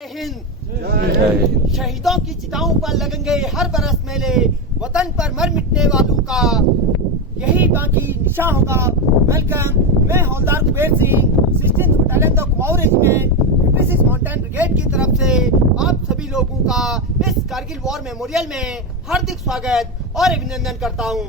हिंद। शहीदों की चिताओं पर लगेंगे हर बरस मेले, वतन पर मर मिटने वालों का यही बाकी निशान होगा। वेलकम, मैं havildar Kuber Singh, 16th battalion the Kumaon regiment 56 mountain brigade की तरफ से आप सभी लोगों का इस कारगिल वॉर मेमोरियल में हार्दिक स्वागत और अभिनंदन करता हूं।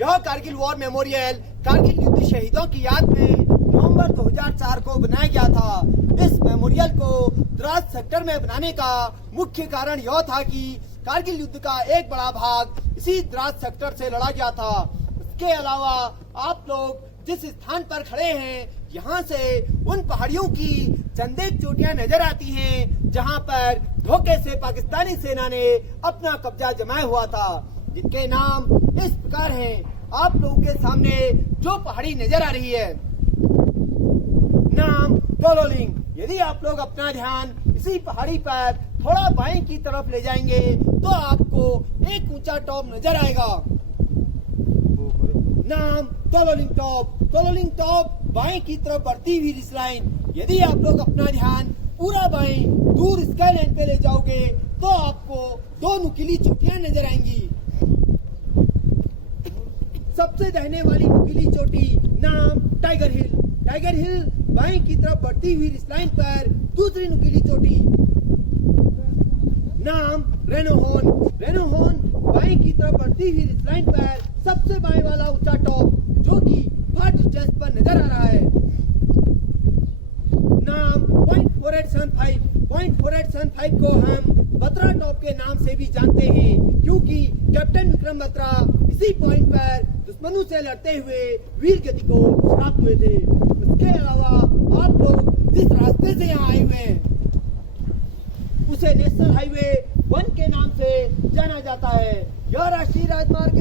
यह कारगिल वॉर मेमोरियल कारगिल युद्ध शहीदों की याद में नवंबर 2004 को बनाया गया था। इस मेमोरियल को द्रास सेक्टर में बनाने का मुख्य कारण यह था कि कारगिल युद्ध का एक बड़ा भाग इसी द्रास सेक्टर से लड़ा गया था। इसके अलावा आप लोग जिस स्थान पर खड़े हैं, यहाँ से उन पहाड़ियों की चंदेक चोटियां नजर आती हैं, जहाँ पर धोखे से पाकिस्तानी सेना ने अपना कब्जा जमाया हुआ था, जिनके नाम इस प्रकार हैं। आप लोगों के सामने जो पहाड़ी नजर आ रही है, नाम तोलोलिंग। यदि आप लोग अपना ध्यान इसी पहाड़ी पर थोड़ा बाएं की तरफ ले जाएंगे तो आपको एक ऊंचा टॉप नजर आएगा, नाम तोलोलिंग टॉप। तोलोलिंग टॉप बाएं की तरफ बढ़ती हुई रिसलाइन। यदि आप लोग अपना ध्यान पूरा बाएं दूर स्काई लाइन पे ले जाओगे तो आपको दो नुकीली चोटियां नजर आएंगी। सबसे दाहिने वाली नुकीली चोटी नाम टाइगर हिल। टाइगर हिल बाएं की तरफ बढ़ती हुई रिसलाइन पर दूसरी नुकीली चोटी, नाम रेनोहोन। रेनोहोन बाएं की तरफ बढ़ती हुई रिसलाइन पर सबसे बाएं वाला ऊंचा टॉप, जो कि फर्स्ट डिस्टेंस पर नजर आ रहा है, नाम .4875। .4875 को हम बत्रा टॉप के नाम से भी जानते हैं, क्योंकि कैप्टन विक्रम बत्रा इसी पॉइंट पर दुश्मनों से लड़ते हुए वीर गति को प्राप्त हुए थे। इसके अलावा आप लोग जिस रास्ते से यहाँ आए हुए हैं उसे नेशनल हाईवे 1 के नाम से जाना जाता है। यह राष्ट्रीय राजमार्ग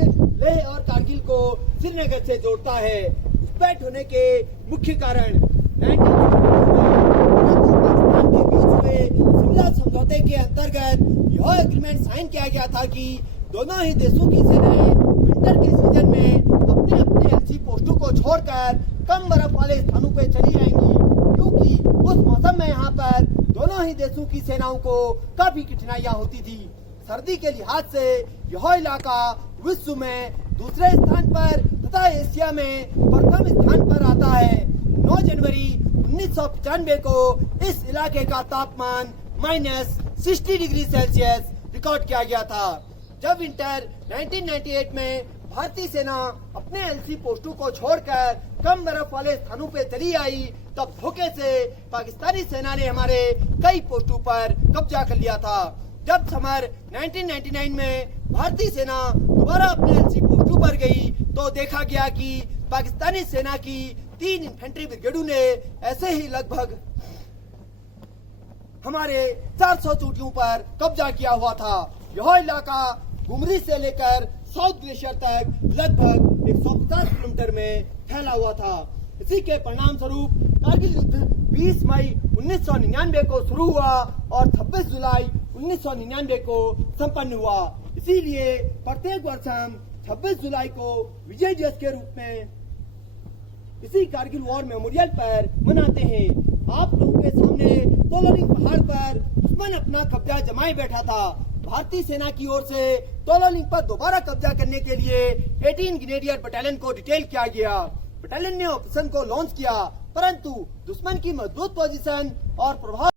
लेह और कारगिल को श्रीनगर से जोड़ता है। घुसपैठ होने के मुख्य कारण 1947 के बीच हुए शिमला समझौते के अंतर्गत यह एग्रीमेंट साइन किया गया था कि दोनों ही देशों की सेनाएं विंटर के सीजन में अपने अपने एलसी पोस्टों को छोड़कर कम बर्फ वाले स्थानों पर चली जाएंगी, क्योंकि उस मौसम में यहाँ पर दोनों ही देशों की सेनाओं को काफी कठिनाइयाँ होती थी। सर्दी के लिहाज से यह इलाका विश्व में दूसरे स्थान पर तथा एशिया में प्रथम स्थान पर आता है। 9 जनवरी 1995 को इस इलाके का तापमान -60 डिग्री सेल्सियस रिकॉर्ड किया गया था। जब विंटर 1998 में भारतीय सेना अपने एलसी पोस्टों को छोड़कर कम बर्फ वाले स्थानों पे चली आई, तब धोखे से पाकिस्तानी सेना ने हमारे कई पोस्टों पर कब्जा कर लिया था। जब समर 1999 में भारतीय सेना दोबारा अपने एलसी पोस्टों पर गई तो देखा गया कि पाकिस्तानी सेना की 3 इन्फेंट्री ब्रिगेडों ने ऐसे ही लगभग हमारे 400 चोटियों पर कब्जा किया हुआ था। यह इलाका गुमरी से लेकर साउथ ग्लेशियर तक लगभग 150 किलोमीटर में फैला हुआ था। इसी के परिणाम स्वरूप कारगिल युद्ध 20 मई 1999 को शुरू हुआ और 26 जुलाई 1999 को संपन्न हुआ। इसीलिए प्रत्येक वर्ष हम 26 जुलाई को विजय दिवस के रूप में इसी कारगिल वॉर मेमोरियल पर मनाते हैं। आप लोगों के सामने तोलोलिंग पहाड़ पर दुश्मन अपना कब्जा जमाए बैठा था। भारतीय सेना की ओर से तोलोलिंग पर दोबारा कब्जा करने के लिए 18 ग्रेनेडियर बटालियन को डिटेल किया गया। बटालियन ने ऑपरेशन को लॉन्च किया, परंतु दुश्मन की मजबूत पोजीशन और प्रभाव